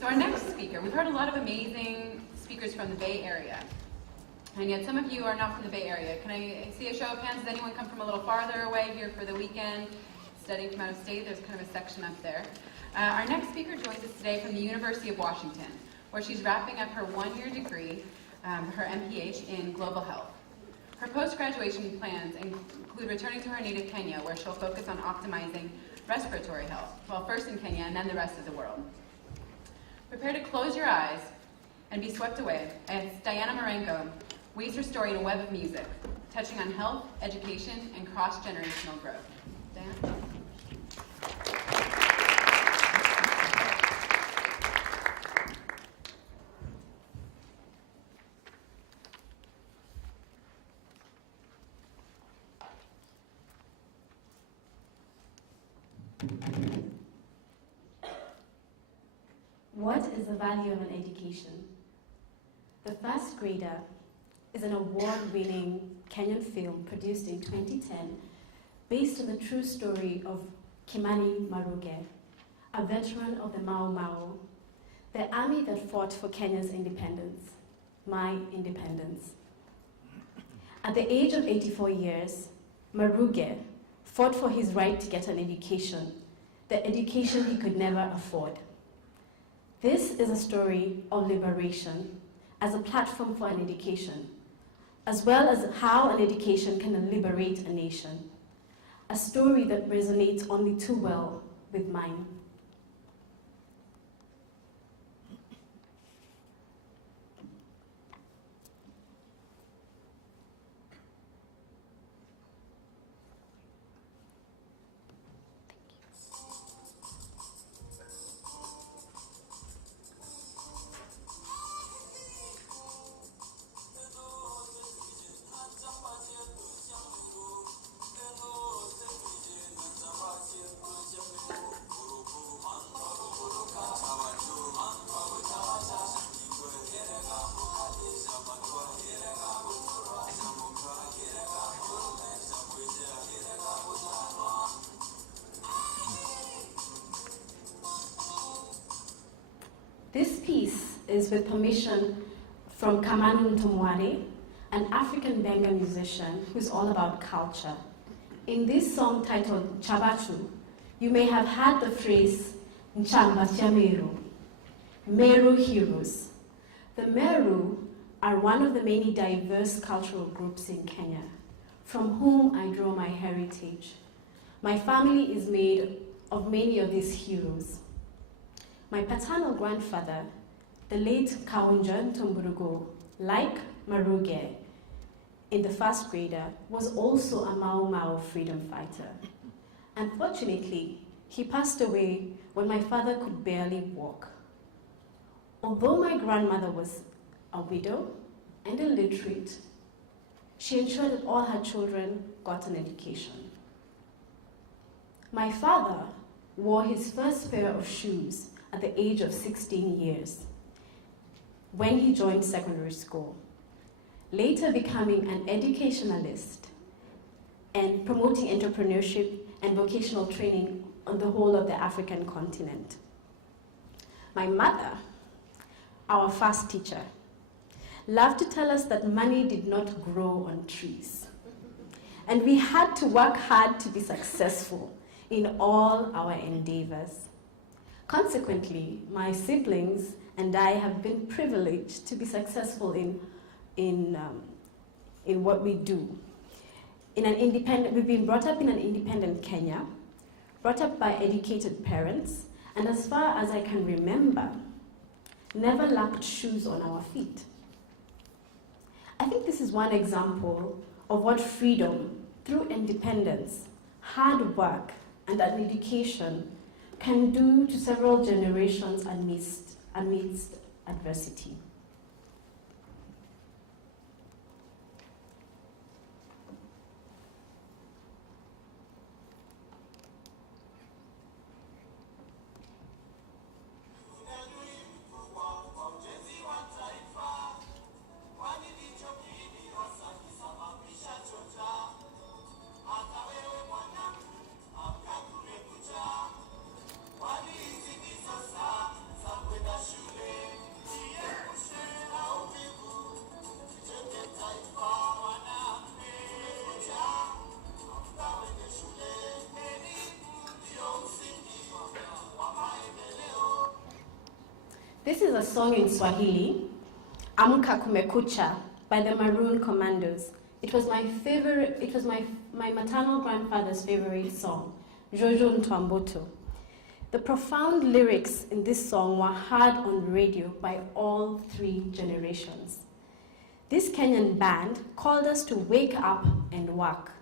So our next speaker, we've heard a lot of amazing speakers from the Bay Area. And yet some of you are not from the Bay Area. Can I see a show of hands? Does anyone come from a little farther away here for the weekend, studying from out of state? There's kind of a section up there. Our next speaker joins us today from the University of Washington, where she's wrapping up her one-year degree, her MPH in global health. Her post-graduation plans include returning to her native Kenya, where she'll focus on optimizing respiratory health, well, first in Kenya and then the rest of the world. Prepare to close your eyes and be swept away as Diana Marangu weaves her story in a web of music, touching on health, education, and cross-generational growth. Diana? What is the value of an education? The First Grader is an award-winning Kenyan film produced in 2010 based on the true story of Diana Marangu, a veteran of the Mau Mau, the army that fought for Kenya's independence, my independence. At the age of 84 years, Marangu fought for his right to get an education, the education he could never afford. This is a story of liberation as a platform for an education, as well as how an education can liberate a nation. A story that resonates only too well with mine. This piece is with permission from Kamanu Ntomwari, an African Benga musician who's all about culture. In this song titled Chabatu, you may have heard the phrase Nchamba cha Meru, Meru heroes. The Meru are one of the many diverse cultural groups in Kenya, from whom I draw my heritage. My family is made of many of these heroes. My paternal grandfather, the late Kaunja Ntomburugo, like Marangu in The First Grader, was also a Mau Mau freedom fighter. Unfortunately, he passed away when my father could barely walk. Although my grandmother was a widow and illiterate, she ensured that all her children got an education. My father wore his first pair of shoes at the age of 16 years when he joined secondary school, later becoming an educationalist and promoting entrepreneurship and vocational training on the whole of the African continent. My mother, our first teacher, loved to tell us that money did not grow on trees, and we had to work hard to be successful in all our endeavors. Consequently, my siblings and I have been privileged to be successful in what we do. We've been brought up in an independent Kenya, brought up by educated parents, and as far as I can remember, never lacked shoes on our feet. I think this is one example of what freedom through independence, hard work, and an education can do to several generations amidst adversity. Wali hizi ndizo saa za kwenda shule. This is a song in Swahili, Amka Kumekucha, by the Maroon Commandos. It was my favorite, it was my maternal grandfather's favorite song, Jojo Ntwamboto. The profound lyrics in this song were heard on radio by all 3 generations. This Kenyan band called us to wake up and work.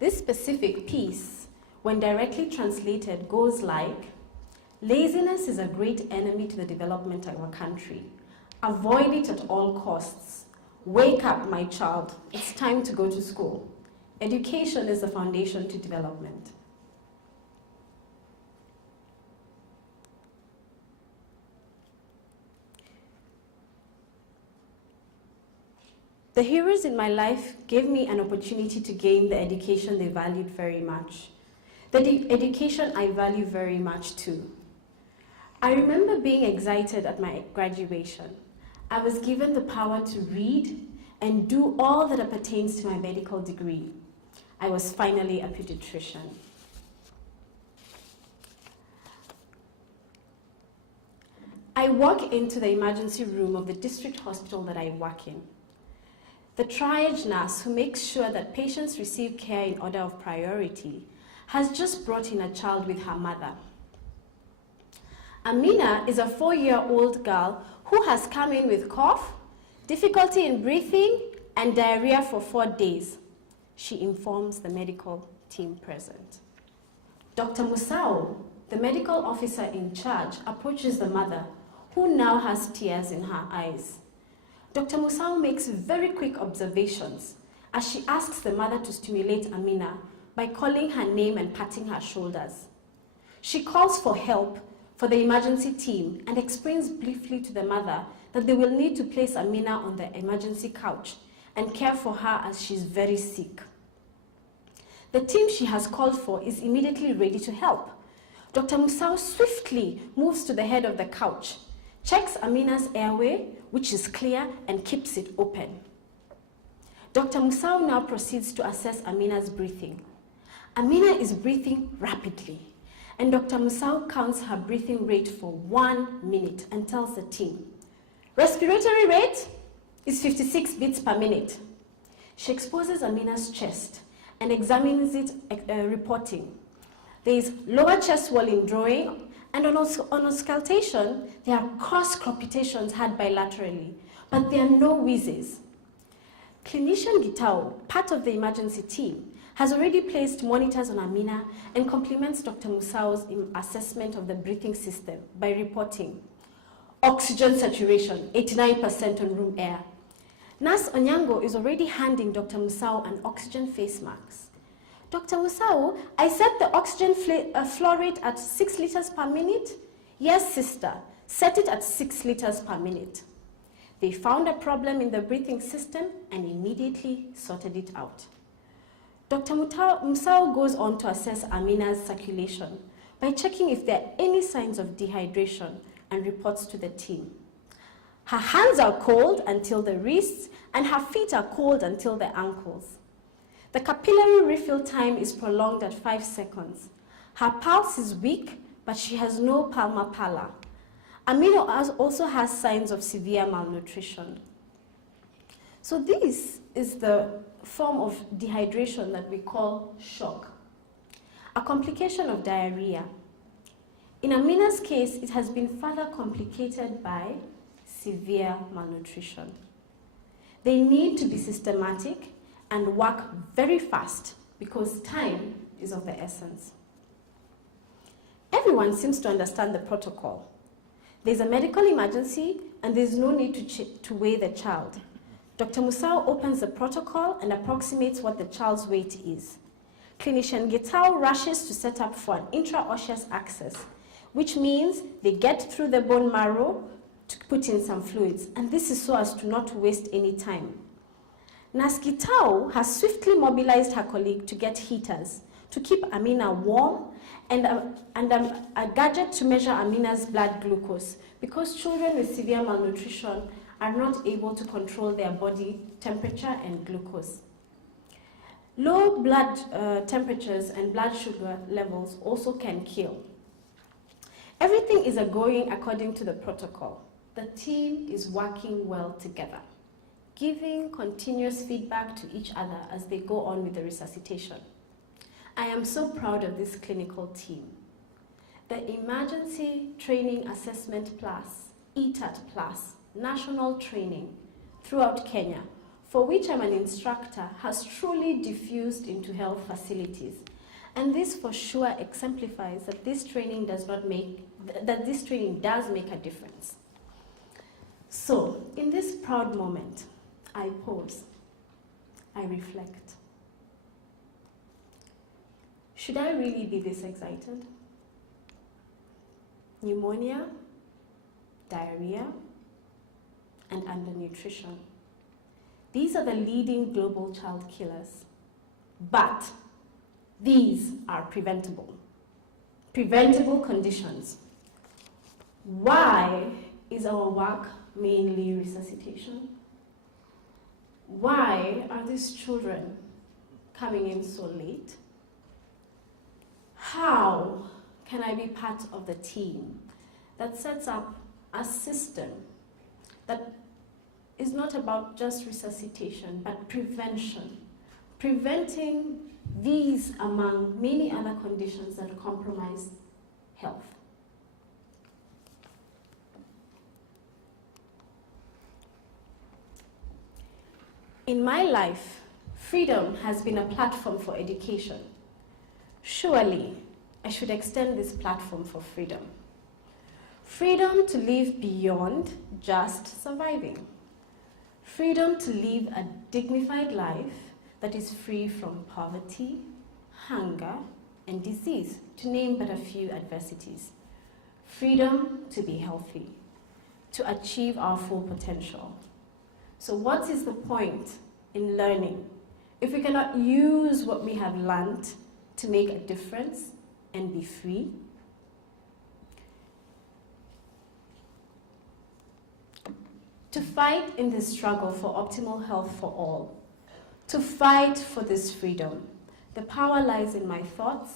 This specific piece, when directly translated, goes like, laziness is a great enemy to the development of our country. Avoid it at all costs. Wake up, my child. It's time to go to school. Education is the foundation to development. The heroes in my life gave me an opportunity to gain the education they valued very much. The education I value very much too. I remember being excited at my graduation. I was given the power to read and do all that appertains to my medical degree. I was finally a pediatrician. I walk into the emergency room of the district hospital that I work in. The triage nurse, who makes sure that patients receive care in order of priority, has just brought in a child with her mother. Amina is a 4-year-old girl who has come in with cough, difficulty in breathing, and diarrhea for 4 days. She informs the medical team present. Dr. Musao, the medical officer in charge, approaches the mother, who now has tears in her eyes. Dr. Musao makes very quick observations as she asks the mother to stimulate Amina by calling her name and patting her shoulders. She calls for help for the emergency team and explains briefly to the mother that they will need to place Amina on the emergency couch and care for her as she's very sick. The team she has called for is immediately ready to help. Dr. Musao swiftly moves to the head of the couch, checks Amina's airway, which is clear, and keeps it open. Dr. Musao now proceeds to assess Amina's breathing. Amina is breathing rapidly, and Dr. Musao counts her breathing rate for 1 minute and tells the team, respiratory rate is 56 beats per minute. She exposes Amina's chest and examines it, reporting. There is lower chest wall in drawing, and on auscultation, there are cross crepitations had bilaterally, but there are no wheezes. Clinician Gitao, part of the emergency team, has already placed monitors on Amina and compliments Dr. Musao's assessment of the breathing system by reporting oxygen saturation, 89% on room air. Nurse Onyango is already handing Dr. Musao an oxygen face mask. Dr. Musao, I set the oxygen flow rate at 6 liters per minute. Yes, sister, set it at 6 liters per minute. They found a problem in the breathing system and immediately sorted it out. Dr. Musao goes on to assess Amina's circulation by checking if there are any signs of dehydration and reports to the team. Her hands are cold until the wrists and her feet are cold until the ankles. The capillary refill time is prolonged at 5 seconds. Her pulse is weak, but she has no palmar pallor. Amina also has signs of severe malnutrition. So this is the form of dehydration that we call shock, a complication of diarrhea. In Amina's case, it has been further complicated by severe malnutrition. They need to be systematic and work very fast because time is of the essence. Everyone seems to understand the protocol. There's a medical emergency and there's no need to weigh the child. Dr. Musao opens the protocol and approximates what the child's weight is. Clinician Gitao rushes to set up for an intraosseous access, which means they get through the bone marrow to put in some fluids, and this is so as to not waste any time. Nurse Gitao has swiftly mobilized her colleague to get heaters to keep Amina warm and a gadget to measure Amina's blood glucose because children with severe malnutrition are not able to control their body temperature and glucose. Low blood temperatures and blood sugar levels also can kill. Every everything is going according to the protocol. The team is working well together, giving continuous feedback to each other as they go on with the resuscitation. I am so proud of this clinical team. The Emergency Training Assessment Plus, ETAT Plus, national training throughout Kenya, for which I'm an instructor, has truly diffused into health facilities. And this for sure exemplifies that this training does make a difference. So, in this proud moment, I pause, I reflect. Should I really be this excited? Pneumonia, diarrhea, and undernutrition. These are the leading global child killers. But these are preventable. Preventable conditions. Why is our work mainly resuscitation? Why are these children coming in so late? How can I be part of the team that sets up a system that is not about just resuscitation, but prevention, preventing these among many other conditions that compromise health? In my life, freedom has been a platform for education. Surely, I should extend this platform for freedom. Freedom to live beyond just surviving. Freedom to live a dignified life that is free from poverty, hunger, and disease, to name but a few adversities. Freedom to be healthy, to achieve our full potential. So what is the point in learning if we cannot use what we have learned to make a difference and be free? To fight in this struggle for optimal health for all, to fight for this freedom, the power lies in my thoughts,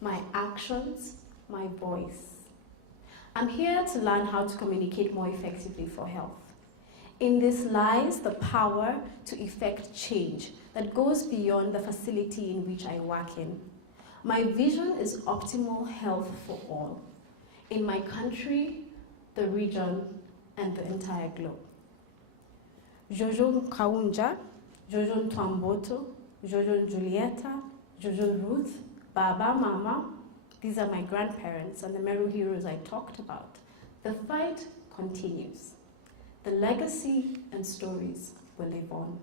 my actions, my voice. I'm here to learn how to communicate more effectively for health. In this lies the power to effect change that goes beyond the facility in which I work in. My vision is optimal health for all, in my country, the region, and the entire globe. Jojo Kaunja, Jojo Twamboto, Jojo Julieta, Jojo Ruth, Baba, Mama, these are my grandparents and the Meru heroes I talked about. The fight continues. The legacy and stories will live on.